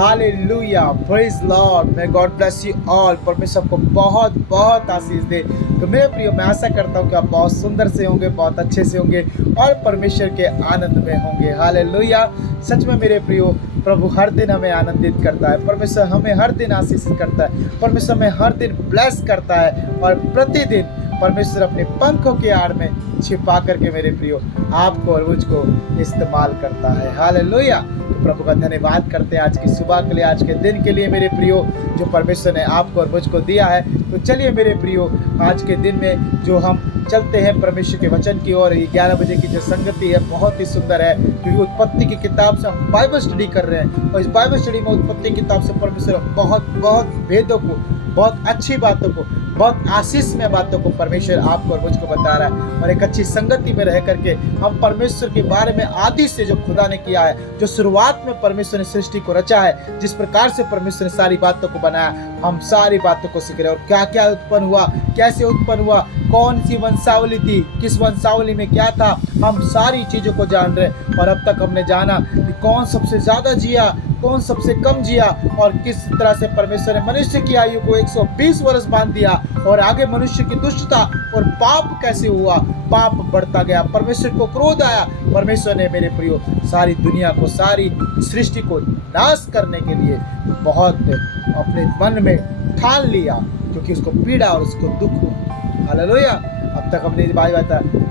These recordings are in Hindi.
Hallelujah, praise Lord, may God bless you all. परमेश्वर को बहुत बहुत आशीष दे। तो मेरे प्रियो, मैं आशा करता हूँ कि आप बहुत सुंदर से होंगे, बहुत अच्छे से होंगे और परमेश्वर के आनंद में होंगे। हालेलुया। सच में मेरे प्रियो, प्रभु हर दिन हमें आनंदित करता है, परमेश्वर हमें हर दिन आशीषित करता है, परमेश्वर हमें हर दिन ब्लेस करता है और प्रतिदिन परमेश्वर अपने पंखों के आड़ में छिपा करके मेरे प्रियो आपको और मुझको इस्तेमाल करता है। हालेलुया। तो प्रभु का धन्यवाद करते हैं आज की सुबह के लिए, आज के दिन के लिए मेरे प्रियो, जो परमेश्वर ने आपको और मुझको दिया है। तो चलिए मेरे प्रियो, आज के दिन में जो हम चलते हैं परमेश्वर के वचन की ओर। 11 बजे की जो संगति है बहुत ही सुंदर है, क्योंकि उत्पत्ति की किताब से हम बाइबल स्टडी कर रहे हैं और इस बाइबल स्टडी में उत्पत्ति की किताब से परमेश्वर बहुत बहुत भेदों को, बहुत अच्छी बातों को, बहुत आशीषमय बातों को परमेश्वर आपको और मुझको बता रहा है। और एक अच्छी संगति में रह करके हम परमेश्वर के बारे में आदि से जो खुदा ने किया है, जो शुरुआत में परमेश्वर ने सृष्टि को रचा है, जिस प्रकार से परमेश्वर ने सारी बातों को बनाया, हम सारी बातों को सीख रहे हैं। और क्या क्या उत्पन्न हुआ, कैसे उत्पन्न हुआ, कौन सी वंशावली थी, किस वंशावली में क्या था, हम सारी चीजों को जान रहे हैं। और अब तक हमने जाना कि कौन सबसे ज्यादा जिया, कौन सबसे कम जिया और किस तरह से परमेश्वर ने मनुष्य की आयु को 120 वर्ष बांध दिया। और आगे मनुष्य की दुष्टता और पाप कैसे हुआ, पाप बढ़ता गया, परमेश्वर को क्रोध आया। परमेश्वर ने मेरे प्रियो सारी दुनिया को, सारी सृष्टि को नाश करने के लिए बहुत अपने मन में ठान लिया, क्योंकि उसको पीड़ा और उसको दुख हुआ। हालेलुया। अब तक हमने बात,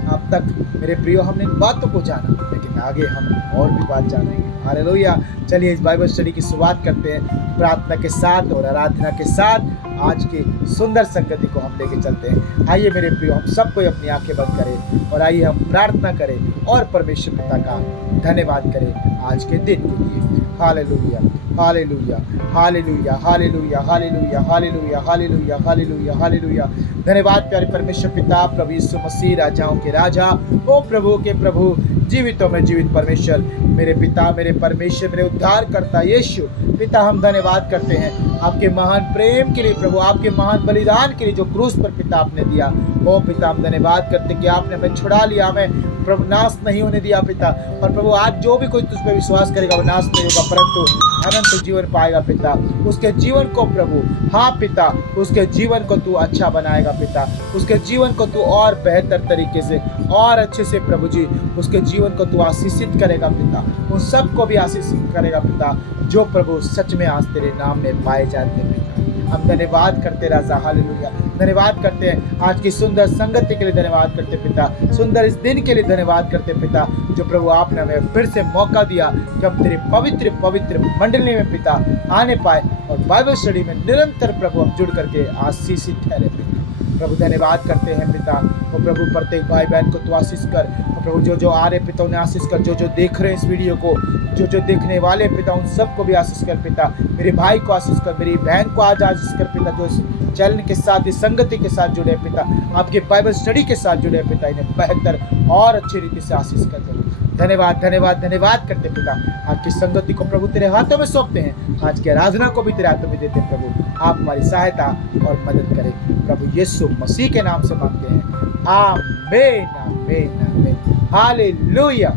अब तक मेरे प्रियो हमने इन बातों को जाना, लेकिन आगे हम और भी बात जानेंगे। हालेलुया। चलिए इस बाइबल स्टडी की शुरुआत करते हैं प्रार्थना के साथ और आराधना के साथ। आज की सुंदर संगति को हम लेके चलते हैं। आइए मेरे प्रियो, हम सबको अपनी आंखें बंद करें और आइए हम प्रार्थना करें और परमेश्वर पिता का धन्यवाद करें आज के दिन के लिए। Hallelujah, hallelujah, hallelujah, hallelujah, hallelujah, hallelujah, hallelujah, hallelujah, hallelujah. धन्यवाद प्यारे परमेश्वर पिता, प्रभु यीशु मसीह, राजाओं के राजा, ओ प्रभु के प्रभु, जीवितों में जीवित परमेश्वर, मेरे पिता, मेरे परमेश्वर, मेरे उद्धार करता यीशु पिता, हम धन्यवाद करते हैं आपके महान प्रेम के लिए प्रभु, आपके महान बलिदान के लिए जो क्रूस पर पिता आपने दिया। ओ पिता, हम धन्यवाद करते हैं कि आपने हमें छुड़ा लिया, हमें प्रभु नाश नहीं होने दिया पिता। और प्रभु आज जो भी कोई तुझ पर विश्वास करेगा वो नाश नहीं होगा, परंतु अनंत जीवन पाएगा पिता। उसके जीवन को प्रभु, हाँ पिता, उसके जीवन को तू अच्छा बनाएगा पिता, उसके जीवन को तू और बेहतर तरीके से और अच्छे से प्रभु जी, उसके जीवन को तू आशीषित करेगा पिता, उन सबको भी आशीषित करेगा पिता जो प्रभु सच में आज तेरे नाम में पाए जाते हैं पिता। हम धन्यवाद करते राजा। हालेलुया। धन्यवाद करते हैं आज की सुंदर संगति के लिए, धन्यवाद करते पिता, सुंदर इस दिन के लिए धन्यवाद करते पिता, जो प्रभु आपने हमें फिर से मौका दिया कि हम तेरे पवित्र पवित्र मंडली में पिता आने पाए और बाइबल स्टडी में निरंतर प्रभु हम जुड़ करके आशीषित ठहरे पिता। प्रभु धन्यवाद करते हैं पिता, और प्रभु प्रत्येक भाई बहन को तू आशीष कर, और प्रभु जो जो आ रहे पिता उन्हें आशीष कर, जो जो देख रहे हैं इस वीडियो को, जो जो देखने वाले पिता उन सबको भी आशीष कर पिता। मेरे भाई को आशीष कर, मेरी बहन को आज आशीष कर पिता, जो इस चैनल के साथ, इस संगति के साथ जुड़े पिता, आपके बाइबल स्टडी के साथ जुड़े पिता, इन्हें बेहतर और अच्छी रीति से आशीष करते हैं। धन्यवाद धन्यवाद धन्यवाद करते पिता। आज की संगति को प्रभु तेरे हाथों में सौंपते हैं, आज की आराधना को भी तेरे हाथों में देते हैं प्रभु। आप हमारी सहायता और मदद करें प्रभु यीशु मसीह के नाम से मांगते हैं, आमीन आमीन आमीन। Hallelujah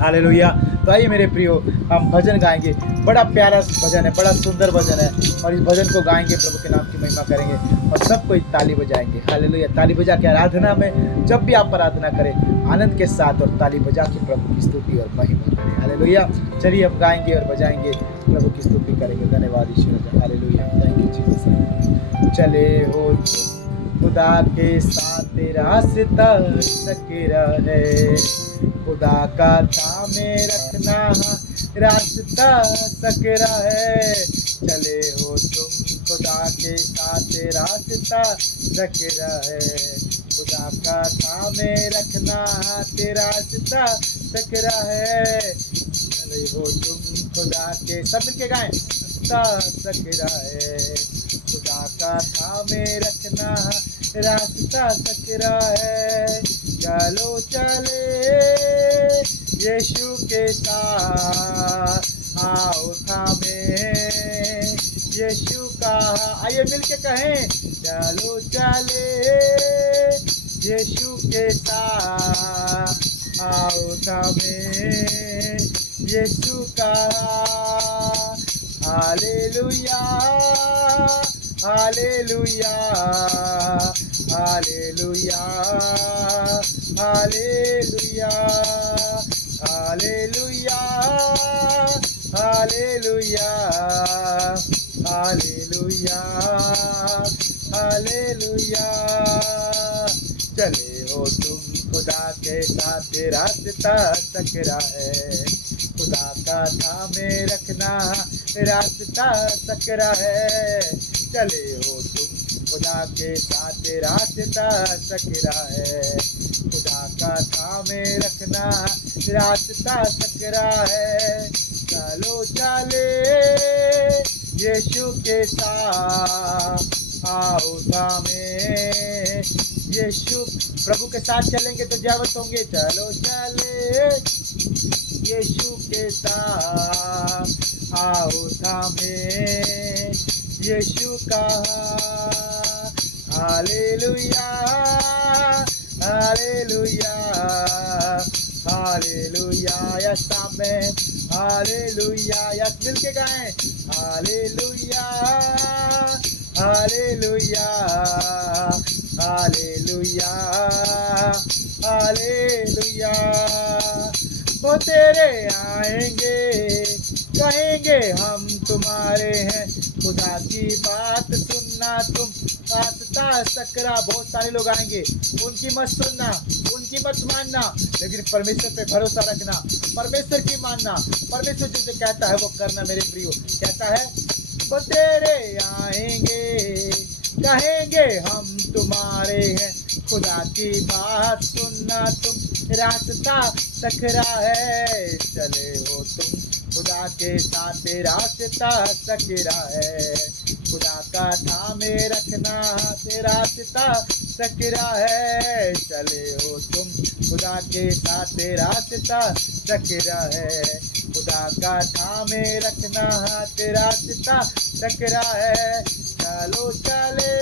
hallelujah. तो आइए मेरे प्रियो, हम भजन गाएंगे। बड़ा प्यारा भजन है, बड़ा सुंदर भजन है, और इस भजन को गाएंगे, प्रभु के नाम की महिमा करेंगे और सबको ताली बजाएंगे। हालेलुया। ताली बजा के आराधना में, जब भी आप आराधना करें, आनंद के साथ और ताली बजा के प्रभु की स्तुति और महिमा करें। हालेलुया। चलिए हम गाएंगे और बजाएंगे, प्रभु की स्तुति करेंगे। धन्यवाद ईश्वर। हालेलुया। Thank you Jesus. चले हो खुदा के साथ रास्ता सकरा है, खुदा का थामे रखना रास्ता सकरा है। चले हो तुम खुदा के साथ रास्ता सकरा है, खुदा का थामे रखना तेरा रास्ता सकरा है। चले हो तुम खुदा के, सब मिलके गाएं, रास्ता सकरा है, खुदा का थामे रखना रास्ता सकरा है। चलो चले यीशु के साथ, आओ थामे यीशु का। आइए मिलके कहें, चलो चले यीशु के साथ, आओ थामे यीशु का। Hallelujah hallelujah hallelujah hallelujah hallelujah hallelujah hallelujah hallelujah. चले हो तुम खुदा के साथ रास्ता सकरा है, खुदा का थामे रखना रास्ता सकरा है। चले हो तुम खुदा के साथ रास्ता सकरा है, खुदा का थामे रखना रास्ता सकरा है। चलो चले यीशु के साथ आओ थामे, यीशु प्रभु के साथ चलेंगे तो जयवंत होंगे। चलो चले यीशु के साथ आओ थामे यीशु का। Hallelujah hallelujah hallelujah. Yes amen hallelujah. Yes मिलके गाएं हालेलुया हालेलुया हालेलुया हालेलुया। वो तेरे आएंगे कहेंगे हम तुम्हारे हैं, खुदा की बात सुनना तुम रास्ता सकरा। बहुत सारे लोग आएंगे, उनकी मत सुनना, उनकी मत मानना, लेकिन परमेश्वर पे भरोसा रखना, परमेश्वर की मानना, परमेश्वर जो कहता है वो करना। मेरे प्रियो कहता है वो तेरे आएंगे कहेंगे हम तुम्हारे हैं, खुदा की बात सुनना तुम रास्ता सकरा है। चले हो तुम खुदा के साथ रास्ता सकरा है, खुदा का थामे रखना रास्ता सकरा है। चले हो तुम खुदा के साथ रास्ता सकरा है, खुदा का थामे रखना रास्ता सकरा है। चलो चले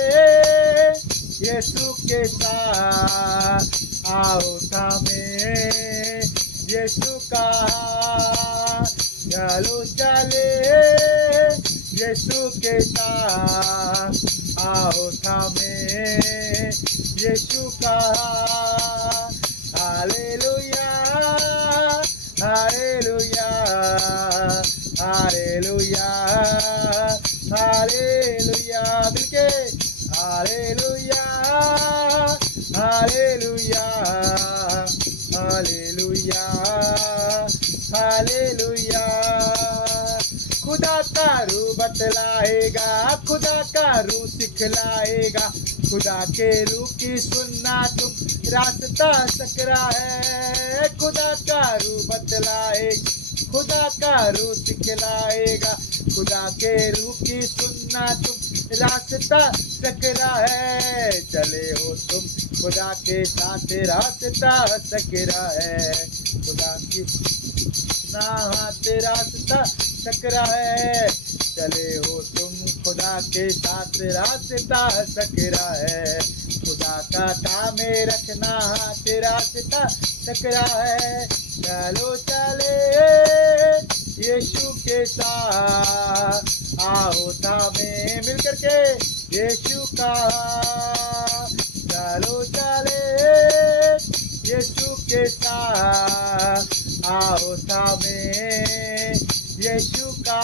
यीशु के साथ आओ थामे यीशु का। चलो चले यीशु के साथ आओ थामे यीशु का। Hallelujah hallelujah hallelujah hallelujah. मिलके हालेलुया हालेलुया हालेलुया हालेलुया। खुदा का रूह बतलाएगा, खुदा का रूह सिखलाएगा, खुदा के रूह की सुनना तुम रास्ता सकरा है। खुदा का रूह बतलाएगा, खुदा का रूह सिखलाएगा, खुदा के रूह की सुनना तुम रास्ता सकरा है। चले हो तुम खुदा के साथ रास्ता सकरा है, खुदा की रास्ता सकरा है। चले हो तुम खुदा के साथ रास्ता सकरा है, खुदा का थामे रखना रास्ता सकरा है। चलो चले यीशु के साथ आओ थामे मिलकर के यीशु का। चलो चले यीशु के साथ आओ थामे यीशु का।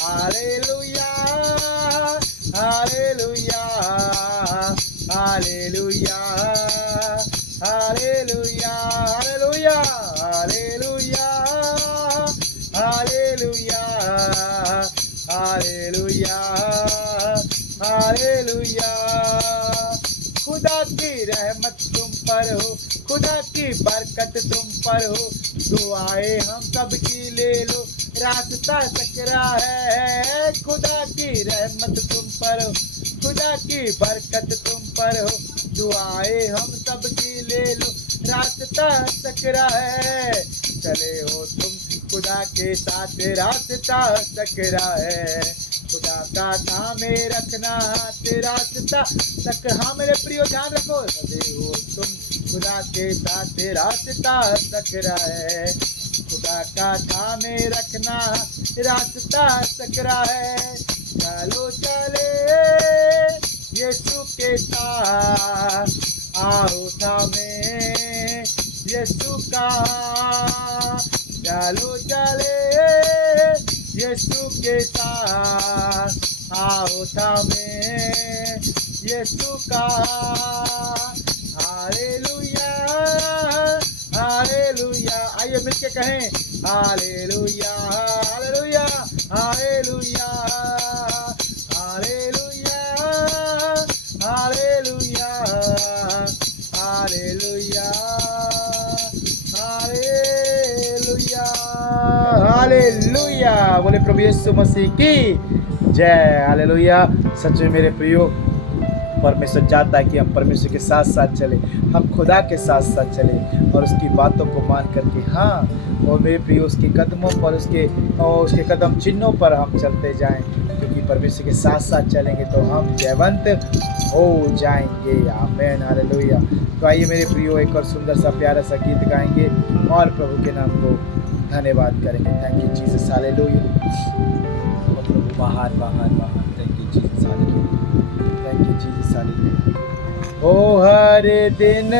Hallelujah hallelujah hallelujah hallelujah hallelujah hallelujah hallelujah hallelujah hallelujah. खुदा की रहमत तुम पर हो, खुदा की बरकत तुम पर हो, दुआएं हम सब की ले लो रास्ता सकरा है। खुदा की रहमत तुम पर हो, खुदा की बरकत तुम पर हो, दुआएं हम सब की ले लो रास्ता सकरा है। चले हो तुम खुदा के साथ रास्ता सकरा है, खुदा का थामे रखना रास्ता सक। हाँ मेरे प्रियो ध्यान रखो, चले हो तुम खुदा के साथ रास्ता सकरा है, खुदा का थामे रखना रास्ता सकरा है, चलो चले यीशु के साथ, आओ थामे यीशु का, चलो चले यीशु के साथ, आओ थामे यीशु का। हालेलुया हालेलुया, आइए मिलके कहें hallelujah hallelujah hallelujah hallelujah hallelujah hallelujah hallelujah hallelujah. बोले प्रभु यीशु मसीह की जय। हालेलुया। सच में मेरे प्रियो, परमेश्वर चाहता है कि हम परमेश्वर के साथ साथ चले, हम खुदा के साथ साथ चले और उसकी बातों को मान करके, हाँ, और मेरे प्रियो उसके कदमों पर, उसके कदम चिन्हों पर हम चलते जाएं, क्योंकि परमेश्वर के साथ साथ चलेंगे तो हम जयवंत हो जाएंगे। आमीन हालेलुया। तो आइए मेरे प्रियो एक और सुंदर सा प्यारा सा गीत गाएंगे और प्रभु के नाम को धन्यवाद करेंगे। Thank you Jesus, hallelujah. बाहर बाहर बाहर, thank you Jesus, hallelujah, thank you Jesus, hallelujah. ओ हर दिन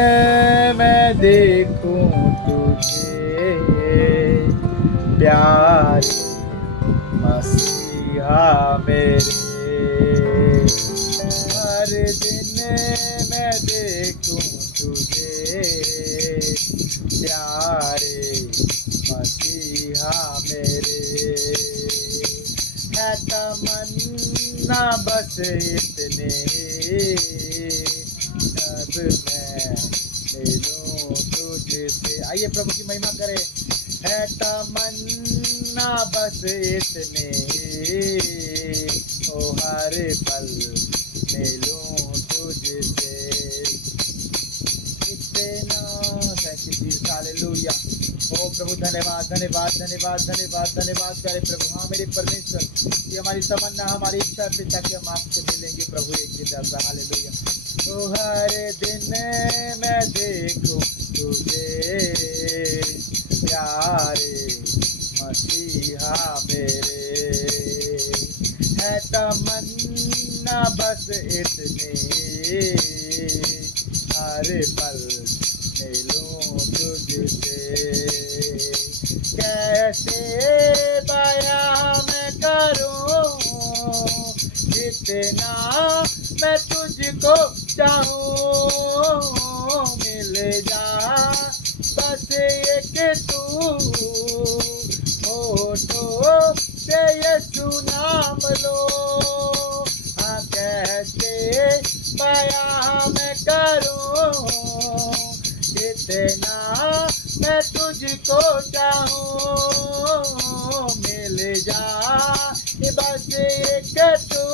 मैं देखूं तुझे प्यारे मसीहा मेरे, हर दिन मैं देखूं तुझे प्यारे मसीहा मेरे, है तमन्ना बस इतने अब मैं मिलूं तुझसे। आइए प्रभु की महिमा करें। है तमन्ना बस इतने ओ हर पल मिलूं तुझसे, इतना। Thank you Jesus, hallelujah. ओ प्रभु धन्यवाद धन्यवाद धन्यवाद धन्यवाद धन्यवाद प्यारे प्रभु। हाँ मेरे परमेश्वर, ये हमारी तमन्ना, हमारी इच्छा पिता कि हम आपसे मिलेंगे प्रभु एक दिन ऐसा। हालेलुया। तो हर दिन मैं देखूं तुझे प्यारे मसीहा मेरे, है तमन्ना बस इतने हर पल मिलूं तुझसे, कैसे बयां मैं करूं जितना मैं तुझको चाहूं, मिल जा बस एक तू होठों से यीशु नाम लो, हाँ कैसे बयां मैं करूं जितना मैं तुझको चाहूं, मिल जा बस एक तू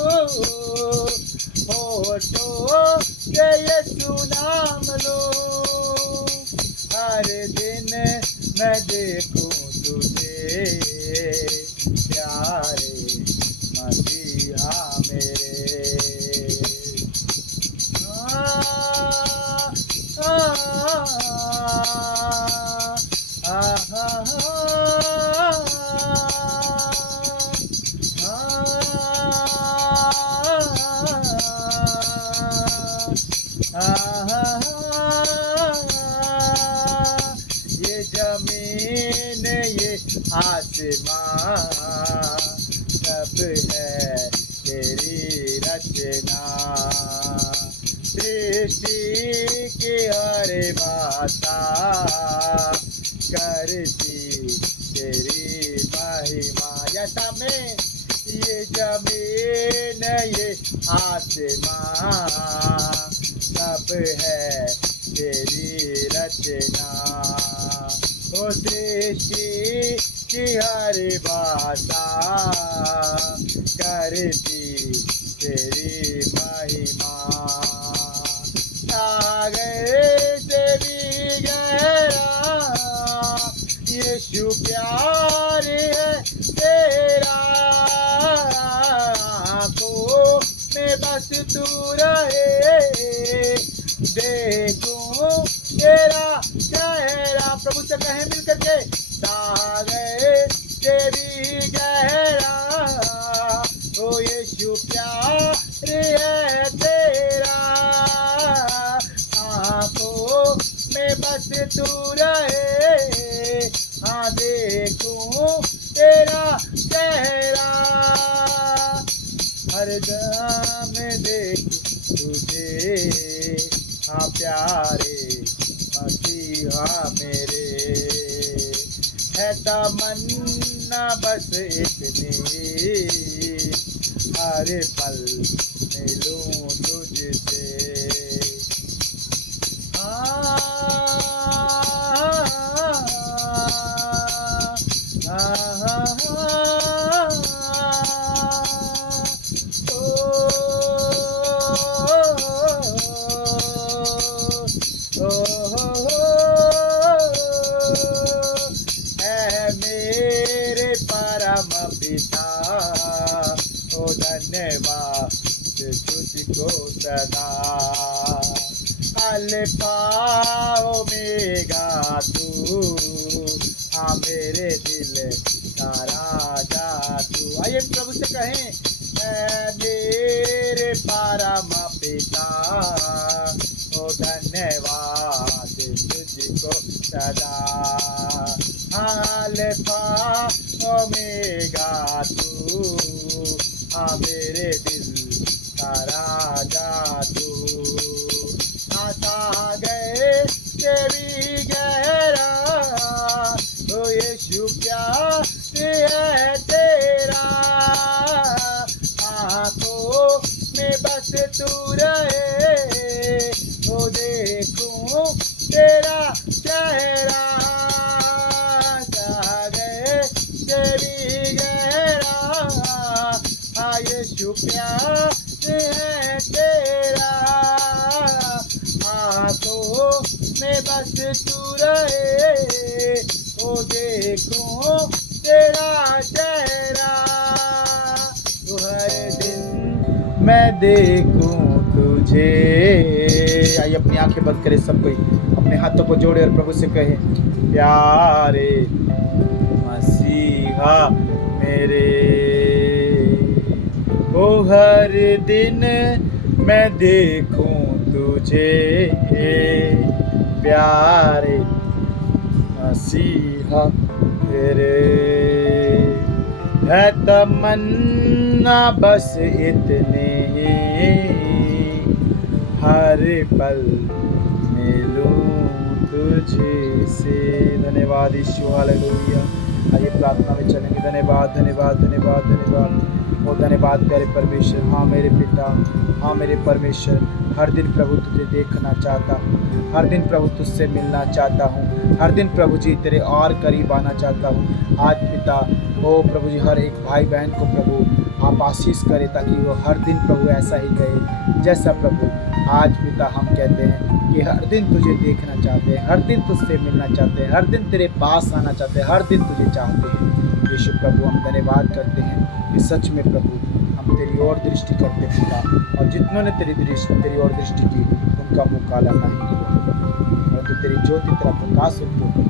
होठों से यीशु नाम लो, हर दिन मैं देखूं तुझे प्यारे मसीहा मेरे। ये जमीन ये आसमां सब है तेरी रचना, सृष्टि की हर भाषा करती तेरी महिमा। यसा में ये जमीन ये आसमां सब है तेरी रचना, ओ सृष्टि की हर भाषा करती तेरी महिमा। सागर से भी गहरा यीशु प्यार है तेरा, आँखों में बस तू रहे देखूं तेरा चेहरा। प्रभु से कहें मिल करके, सागर से भी गहरा ओ यीशु प्यार है तेरा, आंखों में बस तू रहे, हाँ देखूं तेरा चेहरा, हर जगह में देख तुझे, हाँ प्यारे मसीहा मेरे, है तमन्ना बस इतनी, हर पल मिलूं तुझसे। मेरे परम पिता, ओ धन्यवाद तुझको सदा, अल्फा ओमेगा तू, हाँ मेरे दिल का राजा तू। आइए प्रभु से कहें, मेरे परम पिता, ओ धन्यवाद तुझको सदा, अल्फा ओमेगा तू, हाँ मेरे दिल का राजा तू। आता गए के भी गहरा, ओ यीशु प्यार है तेरा, आंखों में बस तू रहे, ओ देखूं तेरा चेहरा, यीशु प्यार है तेरा, आंखों में बस तू रहे, ओ देखूं तेरा चेहरा, तो हर दिन मैं देखूं तुझे। आइए अपनी आंखें बंद करें सब कोई, अपने हाथों को जोड़े और प्रभु से कहे, प्यारे मसीहा मेरे, ओ हर दिन मैं देखूं तुझे, प्यारे मसीहा मेरे, है तमन्ना बस इतनी, हर पल मिलूं तुझसे। धन्यवाद यीशु, हालेलुया। आइए प्रार्थना में चलेंगे। धन्यवाद धन्यवाद धन्यवाद धन्यवाद, और धन्यवाद प्यारे परमेश्वर। हाँ मेरे पिता, हाँ मेरे परमेश्वर, हर दिन प्रभु तुझे देखना चाहता हूँ, हर दिन प्रभु तुझसे मिलना चाहता हूँ, हर दिन प्रभु जी तेरे और करीब आना चाहता हूँ। आज पिता, ओ प्रभु जी, हर एक भाई बहन को प्रभु आप आशीष करें, ताकि वो हर दिन प्रभु ऐसा ही कहे जैसा प्रभु आज पिता हम कहते हैं कि हर दिन तुझे देखना चाहते हैं, हर दिन तुझसे मिलना चाहते हैं, हर दिन तेरे पास आना चाहते हैं, हर दिन तुझे चाहते हैं। यीशु प्रभु, हम धन्यवाद करते हैं कि सच में प्रभु हम तेरी ओर दृष्टि करते हैं पिता, और जितनों ने तेरी ओर दृष्टि की उनका मुँह काला नहीं हुआ, परंतु तेरी ज्योति तेरा प्रकाश उनके ऊपर।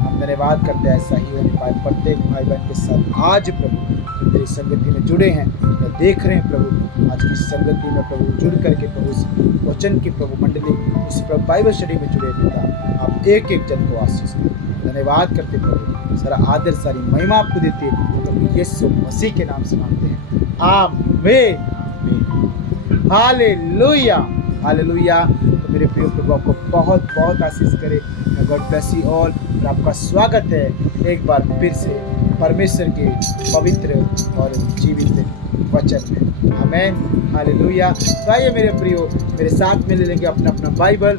हम धन्यवाद करते हैं ऐसा ही होने पाए प्रत्येक भाई बहन के साथ। आज प्रभु जो तेरी संगति में जुड़े हैं या देख रहे हैं प्रभु, आज की संगति में प्रभु जुड़ करके प्रभु इस वचन की प्रभु मंडली इस प्रभु बाइबल स्टडी में जुड़े पिता, आप एक एक जन को आशीष करें। धन्यवाद करते प्रभु, सारा आदर सारी महिमा आपको देते हैं प्रभु यीशु मसीह के नाम से मांगते हैं, आमीन। Hallelujah hallelujah. तो मेरे प्रिय प्रभु आपको बहुत बहुत आशीष करे। God bless you all. और आपका स्वागत है एक बार फिर से परमेश्वर के पवित्र और जीवित वचन में। आमीन हालेलुया। तो आइए मेरे प्रियो, मेरे साथ में ले लेंगे अपना अपना बाइबल,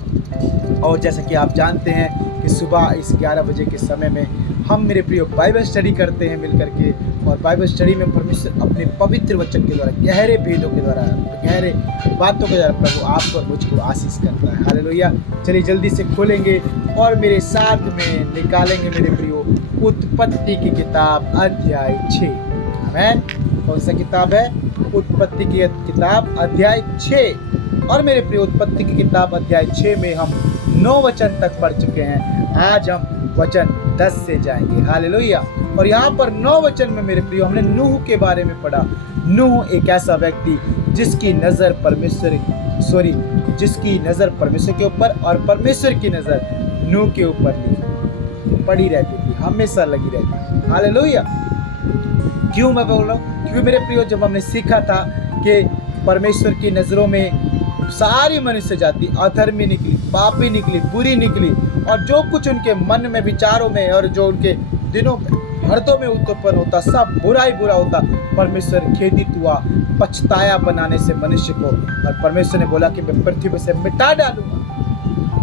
और जैसा कि आप जानते हैं कि सुबह इस 11 बजे के समय में हम मेरे प्रियो बाइबल स्टडी करते हैं मिल करके, और बाइबल स्टडी में परमेश्वर अपने पवित्र वचन के द्वारा, गहरे भेदों के द्वारा, गहरे बातों के द्वारा प्रभु आपको और मुझको आशीष करता है। हालेलुया। चलिए जल्दी से खोलेंगे और मेरे साथ में निकालेंगे मेरे प्रियो उत्पत्ति की किताब अध्याय 6। आमीन। कौन सा किताब है? उत्पत्ति की किताब अध्याय 6। और मेरे प्रियो उत्पत्ति की किताब अध्याय 6 में हम 9 वचन तक पढ़ चुके हैं। आज हम वचन 10 से जाएंगे। हालेलुया। और यहाँ पर 9 वचन में मेरे प्रियो हमने नूह के बारे में पढ़ा। नूह एक ऐसा व्यक्ति जिसकी नजर परमेश्वर के ऊपर और परमेश्वर की नजर नूह के ऊपर पड़ी रहती थी, हमेशा लगी रहती थी। हालेलुया। क्यों मैं बोल रहा हूँ? क्योंकि मेरे प्रियो जब हमने सीखा था कि परमेश्वर की नजरों में सारी मनुष्य जाति अधर्मी निकली, पापी निकली, बुरी निकली, और जो कुछ उनके मन में, विचारों में और जो उनके दिनों में, हृदयों में उत्पन्न होता, सब बुरा ही बुरा होता। परमेश्वर खेदित हुआ पछताया बनाने से मनुष्य को, और परमेश्वर ने बोला कि मैं पृथ्वी से मिटा डालूंगा।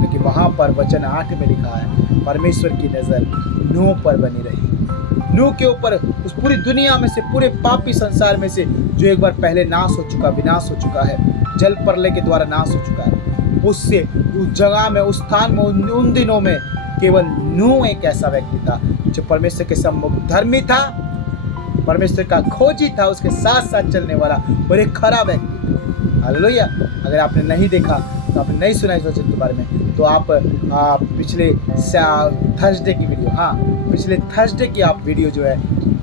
लेकिन वहां पर वचन 8 में लिखा है परमेश्वर की नजर नूह पर बनी रही, नूह के ऊपर, उस पूरी दुनिया में से, पूरे पापी संसार में से जो एक बार पहले नाश हो चुका, विनाश हो चुका है, जल प्रलय के द्वारा नाश हो चुका है, उससे उस जगह में, उस स्थान में, उन दिनों में केवल नूह एक ऐसा व्यक्ति था जो परमेश्वर के सम्मुख धर्मी था, परमेश्वर का खोजी था, उसके साथ साथ चलने वाला और एक खरा व्यक्ति। हालेलुया। अगर आपने नहीं देखा तो आपने नहीं सुना इस वचन के बारे में, तो आप पिछले थर्सडे की वीडियो, पिछले थर्सडे की आप वीडियो जो है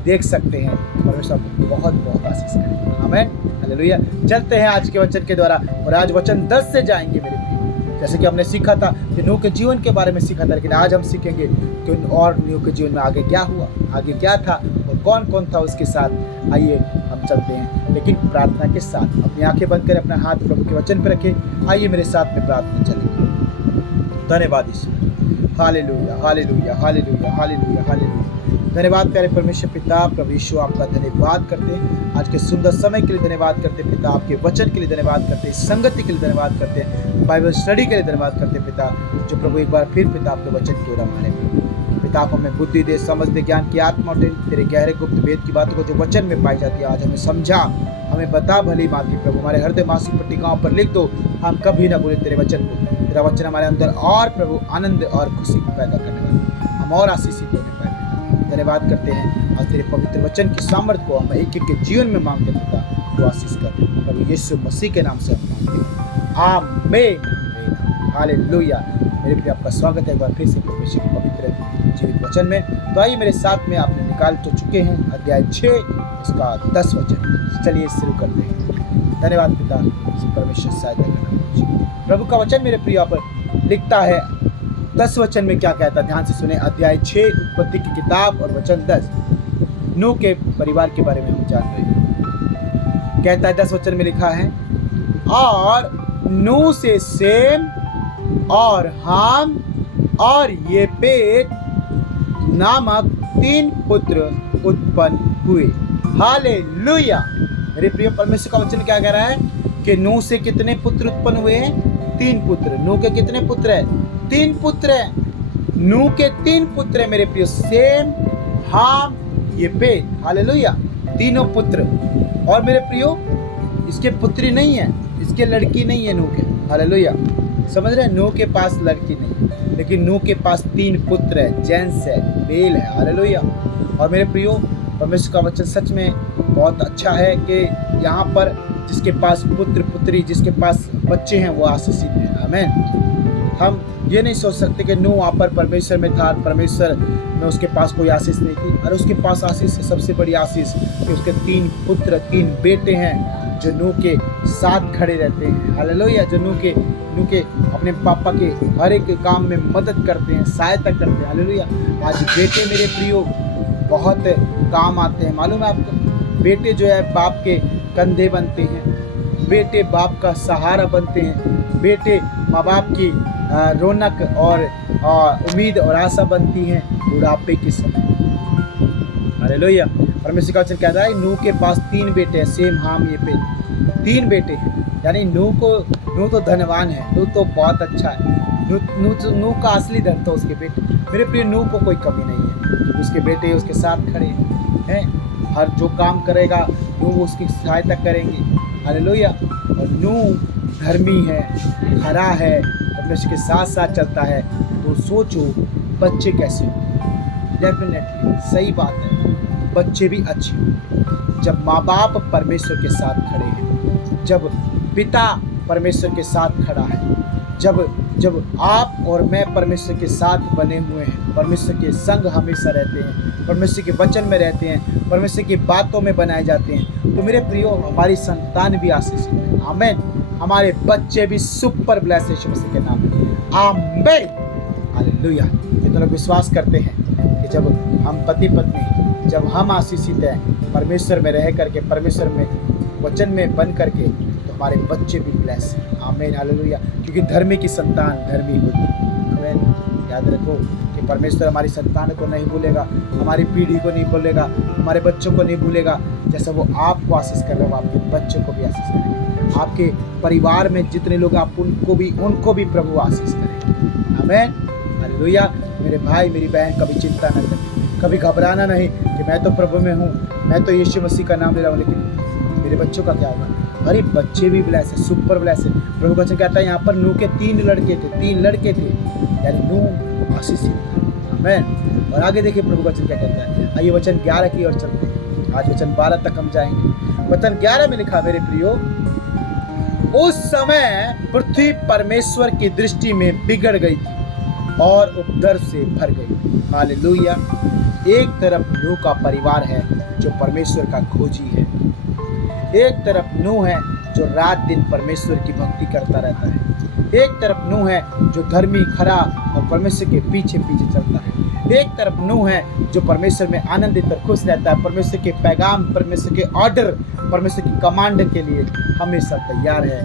देख सकते हैं। परमेश्वर आपको बहुत बहुत आशीष करे। आमीन। हालेलुया। चलते हैं आज के वचन के द्वारा, और आज वचन 10 से जाएंगे मेरे प्रिय। जैसे कि हमने सीखा था कि नूह के जीवन के बारे में सीखा था, लेकिन आज हम सीखेंगे कि और नूह के जीवन में आगे क्या हुआ, आगे क्या था और कौन कौन था उसके साथ। आइए हम चलते हैं, लेकिन प्रार्थना के साथ। अपनी आंखें बंद करें, अपना हाथ प्रभु के वचन पर रखें। आइए मेरे साथ में प्रार्थना चलेंगे। धन्यवाद ईश्वर। Hallelujah, hallelujah, hallelujah, hallelujah, hallelujah. धन्यवाद प्यारे परमेश्वर पिता, प्रभु यीशु आपका धन्यवाद करते हैं आज के सुंदर समय के लिए। धन्यवाद करते हैं पिता, आपके वचन के लिए धन्यवाद करते हैं, संगति के लिए धन्यवाद करते हैं, बाइबल स्टडी के लिए धन्यवाद करते हैं पिता, जो प्रभु एक बार फिर पिता आपके वचन की ओर हमारे पिता को हमें बुद्धि दे, समझ दे, ज्ञान की आत्मा दे, तेरे गहरे गुप्त वेद की बातों को जो वचन में पाई जाती है आज हमें समझा, हमें बता भली बात प्रभु, हमारे हृदय मासी पट्टिकाओं पर लिख दो, हम कभी ना भूले तेरे वचन को। तेरा वचन हमारे अंदर और प्रभु आनंद और खुशी पैदा करने वाला, हम और आशीषित होने पाए। धन्यवाद करते हैं और तेरे पवित्र वचन की सामर्थ्य को हम एक एक के जीवन में मांगते पिता, तो आशीष कर प्रभु यीशु मसीह के नाम से हम मांगते हैं। आमीन। हालेलुया। मेरे प्रिय आपका स्वागत है एक बार फिर से परमेश्वर के पवित्र जीवित वचन में। तो आइए मेरे साथ में, आपने निकाल तो चुके हैं अध्याय 6 उसका 10 वचन। चलिए शुरू करते हैं। धन्यवाद पिता, परमेश्वर सहायता करना। प्रभु का वचन मेरे प्रिय पर लिखता है 10 वचन में क्या कहता है, ध्यान से सुने। अध्याय 6 उत्पत्ति की किताब और वचन 10 नूह के परिवार के बारे में हम जान रहे हैं। कहता है 10 वचन में लिखा है, और नूह से सेम और हाम और येपेत नामक 3 पुत्र उत्पन्न हुए। हालेलुया। मेरे प्रिय परमेश्वर का वचन क्या कह रहा है कि नूह से कितने पुत्र उत्पन्न हुए हैं? 3 पुत्र। नूह के कितने पुत्र हैं? 3 पुत्र हैं। नूह के 3 पुत्र हैं मेरे प्रिय, सेम, हाम, येपेत। हालेलुया। तीनों पुत्र। और मेरे प्रियो इसके पुत्री नहीं है, इसके लड़की नहीं है नूह के। हालेलुया। समझ रहे हैं? नूह के पास लड़की नहीं, लेकिन नूह के पास 3 पुत्र है, जेंस है, मेल है। हालेलुया। और मेरे प्रियो परमेश्वर का वचन सच में बहुत अच्छा है कि यहाँ पर जिसके पास पुत्र पुत्री, जिसके पास बच्चे हैं वो आशीषित हैं। आमीन। हम ये नहीं सोच सकते कि नूह वहाँ पर परमेश्वर में था, परमेश्वर में उसके पास कोई आशीष नहीं थी। और उसके पास आशीष से सबसे बड़ी आशीष कि उसके 3 पुत्र, 3 बेटे हैं जो नूह के साथ खड़े रहते हैं। हालेलुया। जो नूह के अपने पापा के हर एक काम में मदद करते हैं, सहायता करते हैं। हालेलुया। आज बेटे मेरे प्रियो बहुत काम आते हैं, मालूम है आपको? बेटे जो है बाप के कंधे बनते हैं, बेटे बाप का सहारा बनते हैं, बेटे माँ बाप की रौनक और उम्मीद और आशा बनती हैं बुढ़ापे के समय। हालेलुया। परमेश्वर का वचन कहता है नूह के पास 3 बेटे हैं, सेम, हाम, येपेत। 3 बेटे हैं, यानी नूह तो धनवान है, नूह तो बहुत अच्छा है। नूह का असली धन तो उसके बेटे। मेरे प्रिय नूह को कोई कमी नहीं है, उसके बेटे उसके साथ खड़े हैं, हर जो काम करेगा नूह उसकी सहायता करेंगे। हालेलुया। और नूह धर्मी है, खरा है, परमेश्वर के साथ साथ चलता है। तो सोचो बच्चे कैसे हो? डेफिनेटली सही बात है, बच्चे भी अच्छे हों जब माँ बाप परमेश्वर के साथ खड़े हैं, जब पिता परमेश्वर के साथ खड़ा है, जब जब आप और मैं परमेश्वर के साथ बने हुए हैं, परमेश्वर के संग हमेशा रहते हैं, परमेश्वर के वचन में रहते हैं, परमेश्वर की बातों में बनाए जाते हैं, तो मेरे प्रियो हमारी संतान भी आशीषित है। आमीन। हमारे बच्चे भी सुपर ब्लेस है यीशु मसीह के नाम में। आमीन। हालेलुया। ये लोग विश्वास करते हैं कि जब हम पति पत्नी, जब हम आशीषित हैं परमेश्वर में रह करके, परमेश्वर में वचन में बन करके, तो हमारे बच्चे भी ब्लेस हैं। आमीन। हालेलुया। क्योंकि धर्मी की संतान धर्मी होती है। याद रखो कि परमेश्वर हमारी संतान को नहीं भूलेगा, हमारी पीढ़ी को नहीं भूलेगा, हमारे बच्चों को नहीं भूलेगा। जैसा वो आपको आशीष कर रहा है, वो आपके बच्चों को भी आशीष करेगा। आपके परिवार में जितने लोग आप उनको भी प्रभु आशीष करेगा। आमीन। हालेलुया। मेरे भाई मेरी बहन, कभी चिंता न करें, कभी घबराना नहीं कि मैं तो प्रभु में हूँ, मैं तो यीशु मसीह का नाम ले रहा हूँ, लेकिन मेरे बच्चों का क्या होगा? अरे बच्चे भी ब्लेस है, सुपर ब्लेस है। प्रभु वचन कहता है यहाँ पर नूह के 3 लड़के थे, यानी नूह आशीषित था। आमीन। और आगे देखिए प्रभु वचन क्या कहता है। आइए वचन 11 की ओर चलते हैं। आज वचन 12 तक हम जाएंगे। वचन 11 में लिखा, मेरे प्रियो, उस समय पृथ्वी परमेश्वर की दृष्टि में बिगड़ गई थी और उपद्रव से भर गई। हालेलुया। एक तरफ नूह का परिवार है जो परमेश्वर का खोजी है, एक तरफ नूह है जो रात दिन परमेश्वर की भक्ति करता रहता है, एक तरफ नूह है जो धर्मी, खरा और परमेश्वर के पीछे पीछे चलता है, एक तरफ नूह है जो परमेश्वर में आनंदित और खुश रहता है, परमेश्वर के पैगाम, परमेश्वर के ऑर्डर, परमेश्वर की कमांड के लिए हमेशा तैयार है,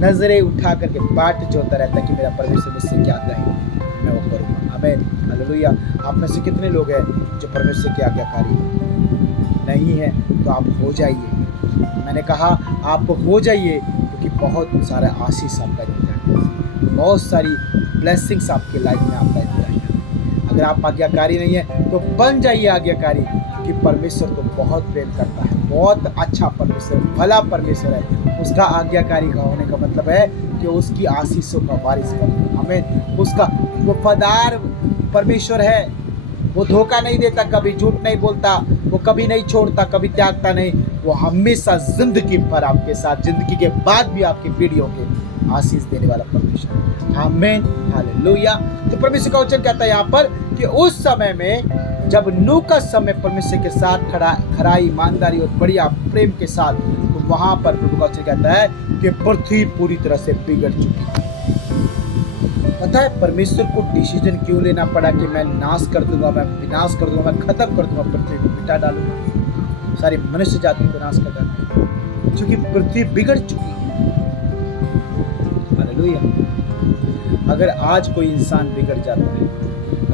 नजरें उठा करके बाट जोता रहता है कि मेरा परमेश्वर मुझसे क्या कहे, मैं वो करूँगा। आमीन। हालेलुया। आप में से कितने लोग हैं जो परमेश्वर के आज्ञाकारी नहीं है? तो आप हो जाइए। मैंने कहा आप हो जाइए, क्योंकि बहुत सारा आशीष आपका इंतजार है, बहुत सारी ब्लेसिंग्स आपके लाइफ में आपका इंतजार है। अगर आप आज्ञाकारी नहीं है तो बन जाइए आज्ञाकारी, क्योंकि परमेश्वर को बहुत प्रेम करता है, बहुत अच्छा परमेश्वर, भला परमेश्वर है। उसका आज्ञाकारी का होने का मतलब है कि उसकी आशीषों का वारिस बनो। हमें उसका वफादार परमेश्वर है, वो धोखा नहीं देता, कभी झूठ नहीं बोलता, वो कभी नहीं छोड़ता, कभी त्यागता नहीं, वो हमेशा जिंदगी भर आपके साथ, जिंदगी के बाद भी आपकी पीढ़ियों के आशीष देने वाला परमेश्वर। आमीन। हालेलुया। तो परमेश्वर का वचन कहता है यहाँ पर कि उस समय में जब नूह का समय परमेश्वर के साथ खराई, ईमानदारी और बढ़िया प्रेम के साथ, तो वहां पर प्रभु का वचन कहता है कि पृथ्वी पूरी तरह से बिगड़ चुकी है। पता है परमेश्वर को डिसीजन क्यों लेना पड़ा कि मैं नाश कर दूंगा, मैं विनाश कर दूंगा, मैं खत्म कर दूंगा, पृथ्वी को मिटा डालूंगा, सारी मनुष्य जाति को नाश कर डालूंगा, क्योंकि पृथ्वी बिगड़ चुकी है। हालेलुया। अगर आज कोई इंसान बिगड़ जाता है,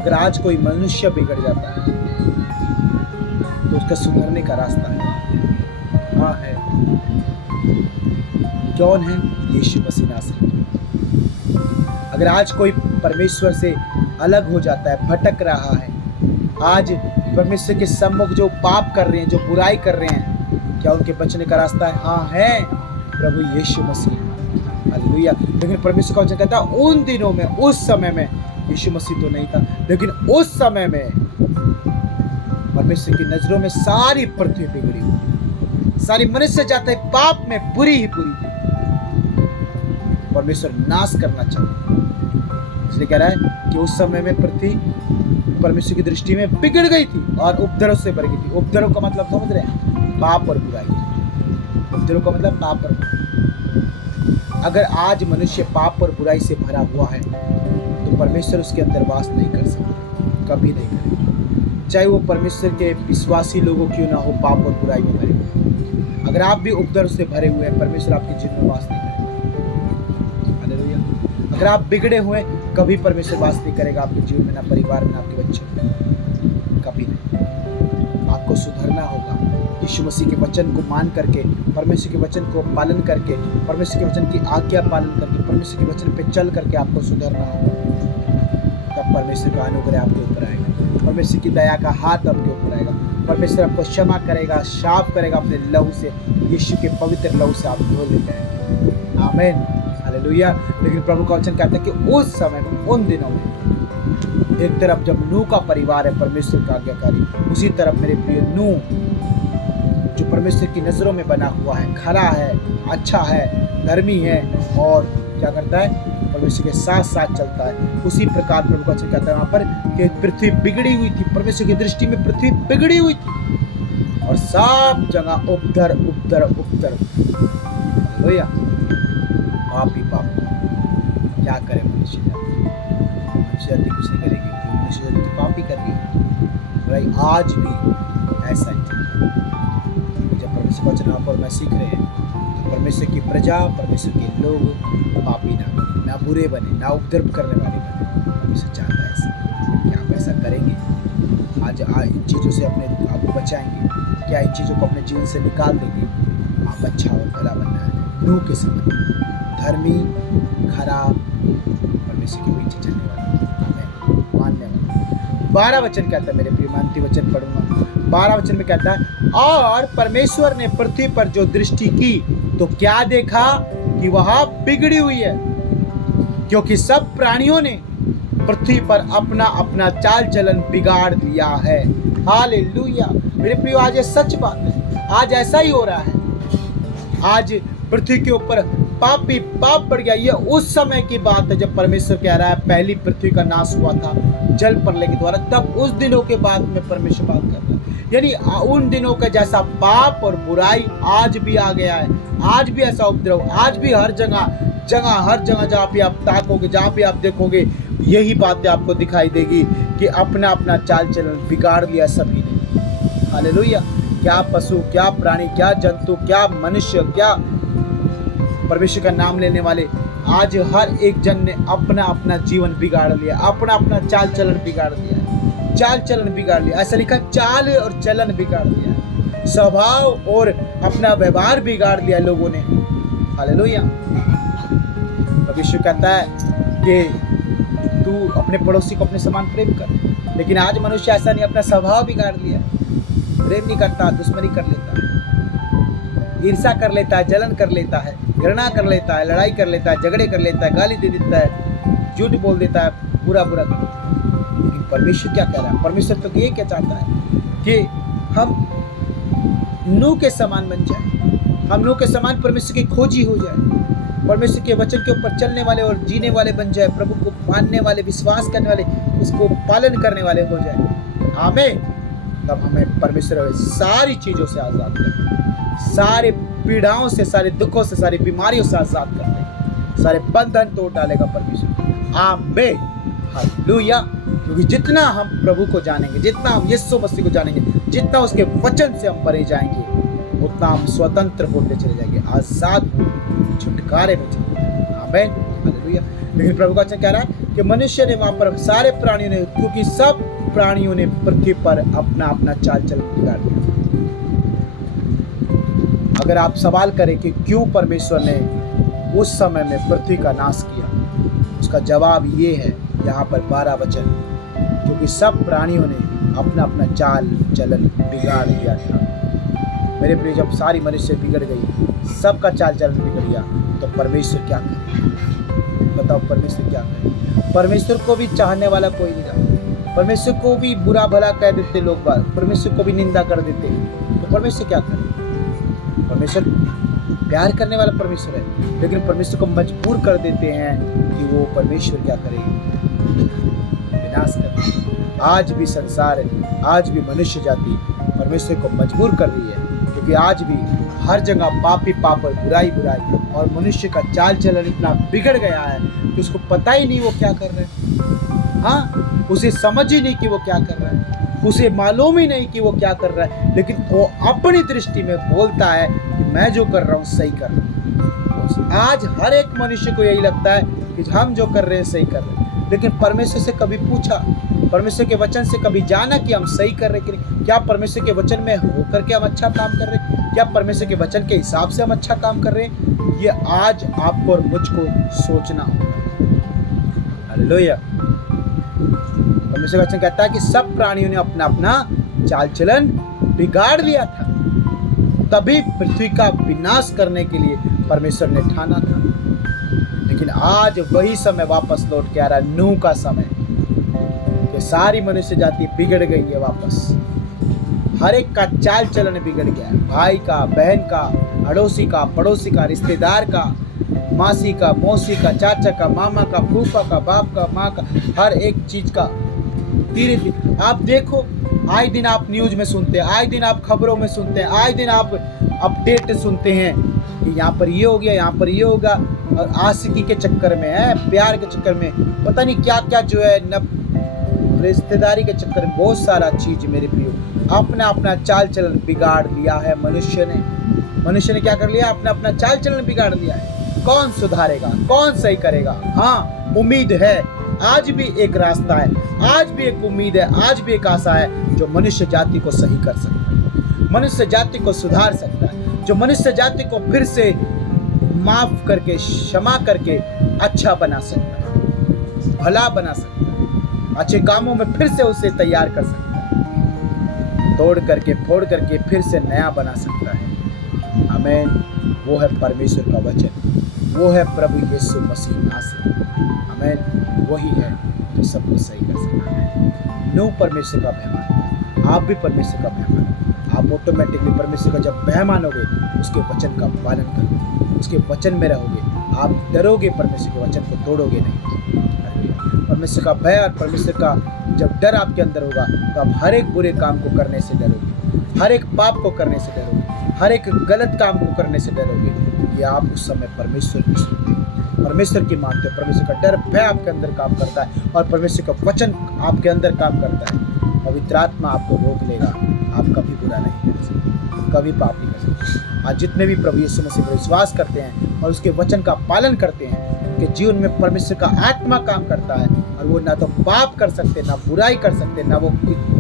अगर आज कोई मनुष्य बिगड़ जाता है, तो उसका सुधरने का रास्ता है। हाँ है। कौन है? यीशु मसीह नासरी। अगर आज कोई परमेश्वर से अलग हो जाता है, भटक रहा है, आज परमेश्वर के सम्मुख जो पाप कर रहे हैं, जो बुराई कर रहे हैं, क्या उनके बचने का रास्ता है? हाँ है, प्रभु यीशु मसीह। हालेलुया। लेकिन परमेश्वर का वचन कहता है उन दिनों में, उस समय में, यीशु मसीह तो नहीं था, लेकिन उस समय में परमेश्वर की नजरों में सारी पृथ्वी बिगड़ी हुई, सारी मनुष्य जाते पाप में बुरी ही बुरी थी। परमेश्वर नाश करना चाहता, इसलिए कह रहा है कि उस समय में पृथ्वी परमेश्वर की दृष्टि में बिगड़ गई थी और उपद्रव से भर गई थी। उपद्रव का मतलब समझ रहे हैं? पाप और बुराई। उपद्रव का मतलब पाप और बुराई। अगर आज मनुष्य पाप और बुराई से भरा हुआ है, तो परमेश्वर उसके अंदर वास नहीं कर सकता, कभी नहीं करेगा, चाहे वो परमेश्वर के विश्वासी लोगों क्यों ना हो, पाप और बुराई में भरे हुए। अगर आप भी उपद्रव से भरे हुए हैं, परमेश्वर आपके जीवन में वास नहीं करेगा। हालेलुया। अगर आप बिगड़े हुए, कभी परमेश्वर वास नहीं करेगा आपके जीवन में, ना परिवार में, ना आपके बच्चों में, कभी नहीं। आपको सुधरना होगा, यीशु मसीह के वचन को मान करके, परमेश्वर के वचन को पालन करके, परमेश्वर के वचन की आज्ञा पालन करके, परमेश्वर के वचन पे चल करके आपको सुधरना होगा। तब परमेश्वर का अनुग्रह आपके ऊपर आएगा, परमेश्वर की दया का हाथ आपके ऊपर आएगा, परमेश्वर आपको क्षमा करेगा, साफ करेगा अपने लहू से, यीशु के पवित्र लहू से आप धो लेते हैं। आमीन। हालेलुया। लेकिन प्रभु का वचन कहता है कि उस समय में, उन दिनों में, एक तरफ जब नूह का परिवार है परमेश्वर का आज्ञाकारी, उसी तरफ मेरे प्रिय नूह जो परमेश्वर की नजरों में बना हुआ है, खरा है, अच्छा है, धर्मी है और क्या करता है, परमेश्वर के साथ साथ चलता है। उसी प्रकार प्रभु का वचन कहता है वहां पर कि पृथ्वी बिगड़ी हुई थी, परमेश्वर की दृष्टि में पृथ्वी बिगड़ी हुई थी और सब जगह उपद्रव उपद्रव उपद्रव। हालेलुया। पाप ही पाप, क्या करे मनुष्य जाति कुछ नहीं करेगी, मनुष्य जाति तो पाप ही कर रही है भाई। आज भी ऐसा ही जब परमेश्वर वचन आप और मैं सीख रहे हैं, तो परमेश्वर की प्रजा, परमेश्वर के लोग पापी ना बने, ना बुरे बने, ना उपद्रव करने वाले बने। परमेश्वर चाहता है ऐसा। क्या आप ऐसा करेंगे? आज इन चीज़ों से अपने आप को बचाएंगे? क्या इन चीज़ों को अपने जीवन से निकाल देंगे? आप अच्छा और भला बनना है, नूह के समय धर्मी खराब परमेश्वर के पीछे चलने वाला, हमें मानने वाला। 12 वचन कहता है, मेरे प्रिय, मैं अंतिम वचन पढ़ूंगा। 12 वचन में कहता है, और परमेश्वर ने पृथ्वी पर जो दृष्टि की तो क्या देखा कि वह बिगड़ी हुई है, क्योंकि सब प्राणियों ने पृथ्वी पर अपना अपना चाल चलन बिगाड़ दिया है। हालेलुया। मेरे प्रियो, आज ये सच बात है, आज ऐसा ही हो रहा है। आज पृथ्वी के ऊपर पापी पाप बढ़ गया। ये उस समय की बात है जब परमेश्वर कह रहा है पहली पृथ्वी का नाश हुआ था जल प्रलय के द्वारा, तब उस दिनों के बाद में परमेश्वर बात कर रहा है। यानी उन दिनों का जैसा पाप और बुराई आज भी आ गया है, आज भी ऐसा उपद्रव, आज भी हर जगह हर जगह जहाँ पे आप ताकोगे, जहाँ पे आप देखोगे, यही बातें आपको दिखाई देगी कि अपना अपना चाल चलन बिगाड़ लिया सभी ने। हालेलुया। क्या पशु, क्या प्राणी, क्या जंतु, क्या मनुष्य, क्या परमेश्वर का नाम लेने वाले, आज हर एक जन ने अपना अपना जीवन बिगाड़ लिया, अपना अपना चाल चलन बिगाड़ लिया, चाल चलन बिगाड़ लिया। ऐसा लिखा, चाल और चलन बिगाड़ लिया, स्वभाव और अपना व्यवहार बिगाड़ लिया लोगों ने। हालेलुया। परमेश्वर कहता है कि तू अपने पड़ोसी को अपने समान प्रेम कर, लेकिन आज मनुष्य ऐसा नहीं, अपना स्वभाव बिगाड़ लिया, प्रेम नहीं करता, दुश्मनी कर लेता है, ईर्ष्या कर लेता है, जलन कर लेता है, घृणा कर लेता है, लड़ाई कर लेता है, झगड़े कर लेता है, गाली दे देता है, झूठ बोल देता है, बुरा बुरा कर देता है। लेकिन परमेश्वर क्या कह रहा है? परमेश्वर तो ये क्या चाहता है कि हम नूह के समान बन जाए, हम नूह के समान परमेश्वर की खोजी हो जाए, परमेश्वर के वचन के ऊपर चलने वाले और जीने वाले बन जाए, प्रभु को मानने वाले, विश्वास करने वाले, उसको पालन करने वाले हो जाए। आमीन। तब हमें परमेश्वर सारी चीज़ों से आज़ाद कर, सारे पीड़ाओं से, सारे दुखों से, सारी बीमारियों से आज़ाद कर दे, सारे बंधन तोड़ डालेगा परमेश्वर। आमीन। हालेलुया। क्योंकि जितना हम प्रभु को जानेंगे, जितना हम यीशु मसीह को जानेंगे, जितना उसके वचन से हम भरे जाएंगे, उतना हम स्वतंत्र होते चले जाएंगे, आज़ाद छुटकारे में चले जाएंगे। आमीन। हालेलुया। लेकिन प्रभु का वचन कह रहा है कि मनुष्य ने वहाँ पर, सारे प्राणियों ने, क्योंकि सब प्राणियों ने पृथ्वी पर अपना अपना चाल चलन बिगाड़ दिया। अगर आप सवाल करें कि क्यों परमेश्वर ने उस समय में पृथ्वी का नाश किया, उसका जवाब ये है यहाँ पर 12 वचन, क्योंकि सब प्राणियों ने अपना अपना चाल चलन बिगाड़ दिया था। मेरे प्रिय, जब सारी मनुष्य बिगड़ गई, सबका चाल चलन बिगड़ गया, तो परमेश्वर क्या करे? बताओ, परमेश्वर क्या करे? परमेश्वर को भी चाहने वाला कोई नहीं रहा, परमेश्वर को भी बुरा भला कह देते लोग बात, परमेश्वर को भी निंदा कर देते, तो परमेश्वर क्या करे? परमेश्वर प्यार करने वाला परमेश्वर है, लेकिन परमेश्वर को मजबूर कर देते हैं कि वो परमेश्वर क्या करे? विनाश करे। आज भी संसार, आज भी मनुष्य जाति परमेश्वर को मजबूर कर रही है, क्योंकि आज भी हर जगह पापी पाप और बुराई बुराई, और मनुष्य का चाल चलन इतना बिगड़ गया है कि उसको पता ही नहीं वो क्या कर रहे हैं। हाँ, उसे समझ ही नहीं कि वो क्या कर रहा है, उसे मालूम ही नहीं कि वो क्या कर रहा है, लेकिन वो अपनी दृष्टि में बोलता है कि मैं जो कर रहा हूँ सही कर रहा हूँ। आज हर एक मनुष्य को यही लगता है कि हम जो कर रहे हैं सही कर रहे हैं, लेकिन परमेश्वर से कभी पूछा, परमेश्वर के वचन से कभी जाना कि हम सही कर रहे कि नहीं? क्या परमेश्वर के वचन में होकर के हम अच्छा काम कर रहे हैं? क्या परमेश्वर के वचन के हिसाब से हम अच्छा काम कर रहे हैं? ये आज आपको और मुझको सोचना होगा। हालेलुया। परमेश्वर का वचन कहता है कि सब प्राणियों ने अपना अपना चाल चलन बिगाड़ लिया था, तभी पृथ्वी का विनाश करने के लिए परमेश्वर ने ठाना था। लेकिन आज वही समय वापस लौट के आ रहा है, नूह का समय, कि सारी मनुष्य जाति बिगड़ गई है वापस, हर एक का चाल चलन बिगड़ गया है, भाई का, बहन का, अड़ोसी का, पड़ोसी का, रिश्तेदार का, मासी का, मौसी का, चाचा का, मामा का, फूफा का, बाप का, माँ का, हर एक चीज का धीरे धीरे आप देखो। आए दिन आप न्यूज में सुनते हैं, आए दिन आप खबरों में सुनते हैं, आए दिन आप अपडेट सुनते हैं कि यहाँ पर ये हो गया, यहाँ पर ये होगा। और आशिकी के चक्कर में है, प्यार के चक्कर में पता नहीं क्या क्या जो है, न रिश्तेदारी के चक्कर में बहुत सारा चीज मेरे प्रियो अपना अपना चाल चलन बिगाड़ लिया है। मनुष्य ने क्या कर लिया, अपना अपना चाल चलन बिगाड़ लिया है। कौन सुधारेगा, कौन सही करेगा? हाँ, उम्मीद है, आज भी एक रास्ता है, आज भी एक उम्मीद है, आज भी एक आशा है जो मनुष्य जाति को सही कर सकता है, मनुष्य जाति को सुधार सकता है, जो मनुष्य जाति को फिर से माफ करके, क्षमा करके अच्छा बना सकता है, भला बना सकता है, अच्छे कामों में फिर से उसे तैयार कर सकता है, तोड़ करके फोड़ करके फिर से नया बना सकता है। आमीन। वो है परमेश्वर का वचन, वो है प्रभु यीशु मसीह नासरी। आमीन। वही है जो सबको सही कर सकता है। नो परमेश्वर का मेहमान, आप भी परमेश्वर का मेहमान। आप ऑटोमेटिकली परमेश्वर का जब मेहमान होगे, उसके वचन का पालन करोगे, उसके वचन में रहोगे, आप डरोगे, परमेश्वर के वचन को तोड़ोगे नहीं। परमेश्वर का भय और परमेश्वर का जब डर आपके अंदर होगा तो आप हर एक बुरे काम को करने से डरोगे, हर एक पाप को करने से डरोगे, हर एक गलत काम को करने से डरोगे, क्योंकि आप उस समय परमेश्वर की सुनते हैं, परमेश्वर की मानते हो। परमेश्वर का डर भय आपके अंदर काम करता है और परमेश्वर का वचन आपके अंदर काम करता है। पवित्र आत्मा आपको रोक लेगा, आप कभी बुरा नहीं कर सकते, कभी पाप नहीं कर सकते। आज जितने भी प्रभु यीशु मसीह पर विश्वास करते हैं और उसके वचन का पालन करते हैं, उनके जीवन में परमेश्वर का आत्मा काम करता है और वो ना तो पाप कर सकते, ना बुराई कर सकते, ना वो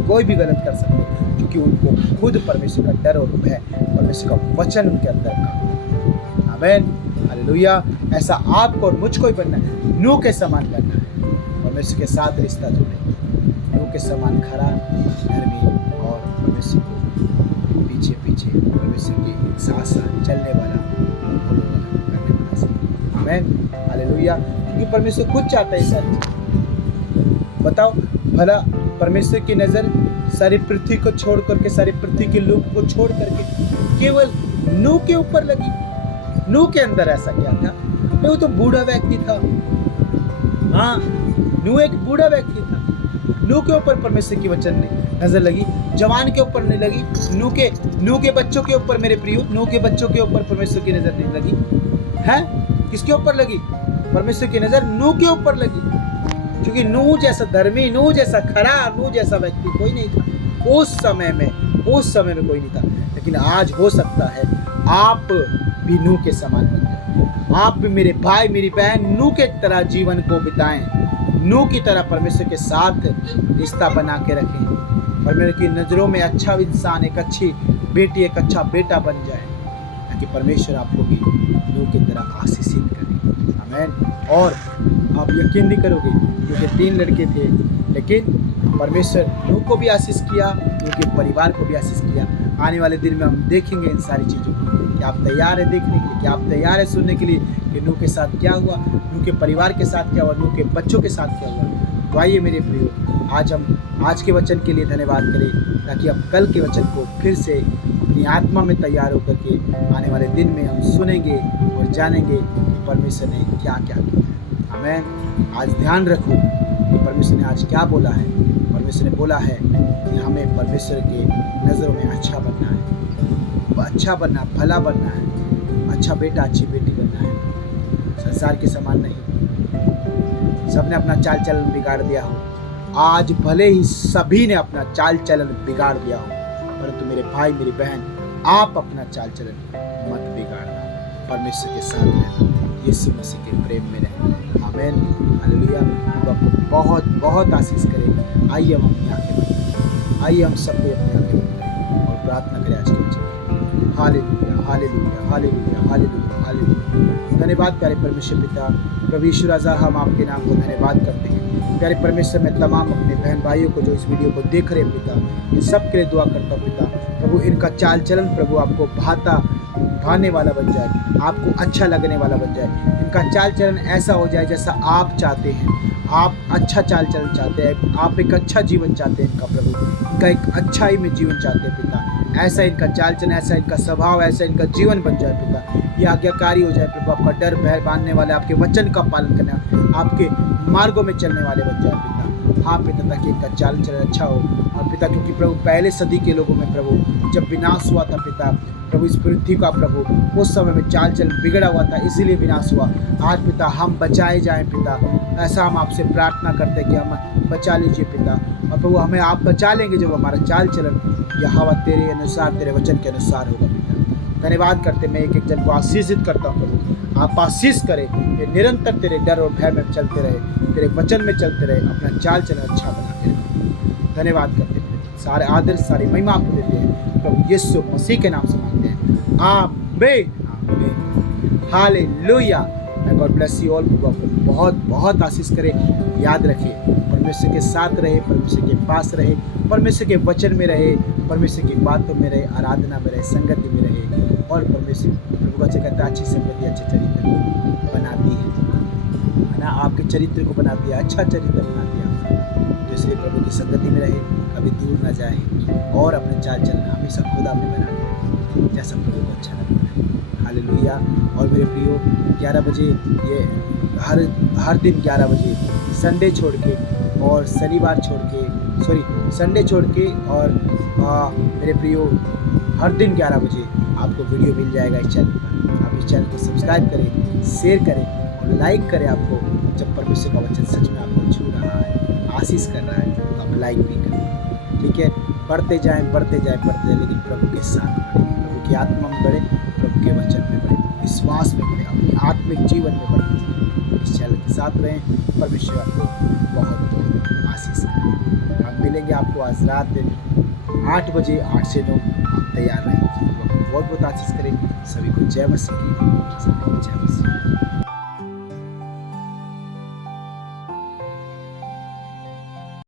कोई भी गलत कर सकते, क्योंकि उनको खुद परमेश्वर का डर और भय, परमेश्वर का वचन उनके अंदर काम। आमीन। हालेलुया। ऐसा आपको और मुझको ही बनना है, नूह के समान बनना है, परमेश्वर के साथ रिश्ता जोड़े, नूह के समान खरा, धर्मी और परमेश्वर को पीछे पीछे परमेश्वर के साथ साथ चलने वाला, करने वाला। आमीन। हालेलुया। क्योंकि परमेश्वर खुद चाहता है सारी चीज। बताओ भला परमेश्वर की नजर सारी पृथ्वी को छोड़ करके, सारी पृथ्वी के लोग को छोड़ करके केवल नूह के ऊपर लगी। नूह के अंदर ऐसा क्या था? वो तो बूढ़ा व्यक्ति था। हाँ, नूह एक बूढ़ा व्यक्ति था। नूह के ऊपर परमेश्वर की वचन ने नजर लगी, जवान के ऊपर नहीं लगी। नूह के बच्चों के ऊपर मेरे प्रियो, नूह के बच्चों के ऊपर परमेश्वर की नजर नहीं लगी है। किसके ऊपर लगी? परमेश्वर की नजर नूह के ऊपर लगी, क्योंकि नूह जैसा धर्मी, नूह जैसा खरा, नूह जैसा व्यक्ति कोई नहीं था उस समय में कोई नहीं था। लेकिन आज हो सकता है आप भी नूह के समान बन जाए, आप भी मेरे भाई मेरी बहन नूह के तरह जीवन को बिताएं, नूह की तरह परमेश्वर के साथ रिश्ता बना के रखें, परमेश्वर की नज़रों में अच्छा इंसान, एक अच्छी बेटी, एक अच्छा बेटा बन जाए, ताकि परमेश्वर आपको भी नूह की तरह आशीषित करे। आमीन। और आप यकीन नहीं करोगे, क्योंकि 3 लड़के थे, लेकिन परमेश्वर नूह को भी आशीष किया, उनके परिवार को भी आशीष किया। आने वाले दिन में हम देखेंगे इन सारी चीज़ों को। क्या आप तैयार हैं देखने के लिए? क्या आप तैयार हैं सुनने के लिए कि नूह के साथ क्या हुआ, नूह के परिवार के साथ क्या हुआ, नूह के बच्चों के साथ क्या हुआ? तो आइए मेरे प्रियो, आज हम आज के वचन के लिए धन्यवाद करें, ताकि अब कल के वचन को फिर से अपनी आत्मा में तैयार होकर के आने वाले दिन में हम सुनेंगे और जानेंगे कि परमेश्वर ने क्या क्या किया। आमीन। आज ध्यान रखो कि परमेश्वर ने आज क्या बोला है। परमेश्वर ने बोला है कि हमें परमेश्वर के नज़रों में अच्छा बनना है, अच्छा बनना, भला बनना है, अच्छा बेटा अच्छी बेटी बनना है, संसार के समान नहीं। सबने अपना चाल चलन बिगाड़ दिया हो, आज भले ही सभी ने अपना चाल चलन बिगाड़ दिया हो, परंतु मेरे भाई मेरी बहन, आप अपना चाल चलन मत बिगाड़ना, परमेश्वर के साथ रहना, यीशु मसीह के प्रेम में रहना। आमीन। हालेलुया। आपको बहुत बहुत आशीष करे। आइए हम अपनी आंखें बंद करें, आइए हम सब कोई अपनी आंखें बंद करें और प्रार्थना करें आज के वचन। Hallelujah, hallelujah, hallelujah, hallelujah, hallelujah. धन्यवाद प्यारे परमेश्वर पिता, प्रभु यीशु राजा, हम आपके नाम को धन्यवाद करते हैं। प्यारे परमेश्वर, मैं तमाम अपने बहन भाइयों को जो इस वीडियो को देख रहे हैं पिता, इन सब के लिए दुआ करता हूँ पिता। प्रभु इनका चाल चलन प्रभु आपको भाने वाला बन जाए, आपको अच्छा लगने वाला बन जाए। इनका चाल चलन ऐसा हो जाए जैसा आप चाहते हैं। आप अच्छा चाल चलन चाहते हैं, आप एक अच्छा जीवन चाहते हैं इनका प्रभु, इनका एक अच्छाई में जीवन चाहते हैं पिता। ऐसा इनका चाल चलन, ऐसा इनका स्वभाव, ऐसा इनका जीवन बन जाए पिता। ये आज्ञाकारी हो जाए प्रभु, आपका डर भय बांधने वाले, आपके वचन का पालन करने, आपके मार्गों में चलने वाले बन जाए पिता। हाँ पिता, ताकि इनका चाल चलन अच्छा हो। और पिता क्योंकि प्रभु पहले सदी के लोगों में प्रभु जब विनाश हुआ था पिता, प्रभु इस पृथ्वी का प्रभु उस समय में चाल चलन बिगड़ा हुआ था, इसीलिए विनाश हुआ। आज पिता हम बचाए जाएं पिता, ऐसा हम आपसे प्रार्थना करते हैं कि हम बचा लीजिए पिता। और प्रभु हमें आप बचा लेंगे जब हमारा चाल चलन यहोवा तेरे अनुसार, तेरे वचन के अनुसार होगा पिता। धन्यवाद करते, मैं एक एक जन को आशीषित करता हूँ प्रभु, आप आशीष करें, ये निरंतर तेरे डर और भय में चलते रहे, तेरे वचन में चलते रहे, अपना चाल चलन अच्छा बनाते रहे। धन्यवाद करते हैं, सारे आदर सारी महिमा आपको देते हैं प्रभु यीशु मसीह के नाम से मांगते हैं, आमीन आमीन hallelujah. God bless you all. प्रभु आपको बहुत बहुत आशीष करे। याद रखिए, परमेश्वर के साथ रहे, परमेश्वर के पास रहे, परमेश्वर के वचन में रहे, परमेश्वर की बातों में रहे, आराधना में रहे, संगति में रहे। और परमेश्वर प्रभु का कहता है अच्छी संगति अच्छे चरित्र को बनाती है ना, आपके चरित्र को बनाती है, अच्छा चरित्र बनाती है। तो इसलिए प्रभु की संगति में रहे, कभी दूर ना जाए और अपने चाल चलना हमेशा खुदा में बना रहे, जैसा प्रभु को अच्छा लगता है। हालेलुया। और मेरे प्रियो 11 बजे ये हर दिन 11 बजे संडे छोड़ के और शनिवार छोड़ के, संडे छोड़ के और मेरे प्रियो हर दिन 11 बजे आपको वीडियो मिल जाएगा इस चैनल पर। आप इस चैनल को सब्सक्राइब करें, शेयर करें और लाइक करें। आपको जब परमेश्वर का वचन सच में आपको छू रहा है, आशीष कर रहा है, तो आप लाइक भी करें। ठीक है, बढ़ते जाएं, लेकिन प्रभु के साथ बढ़ें, प्रभु की आत्मा में बढ़े, प्रभु के वचन में बढ़े, विश्वास में बढ़े, अपने आत्मिक जीवन में बढ़े। इस चैनल के साथ रहें, परमेश्वर आपको बहुत बहुत आशीष करें। हम मिलेंगे आपको आज रात 8 बजे, 8 से 9 आप तैयार रहें। बहुत बहुत आशीष करें। सभी को जय मसीह की, सभी को जय।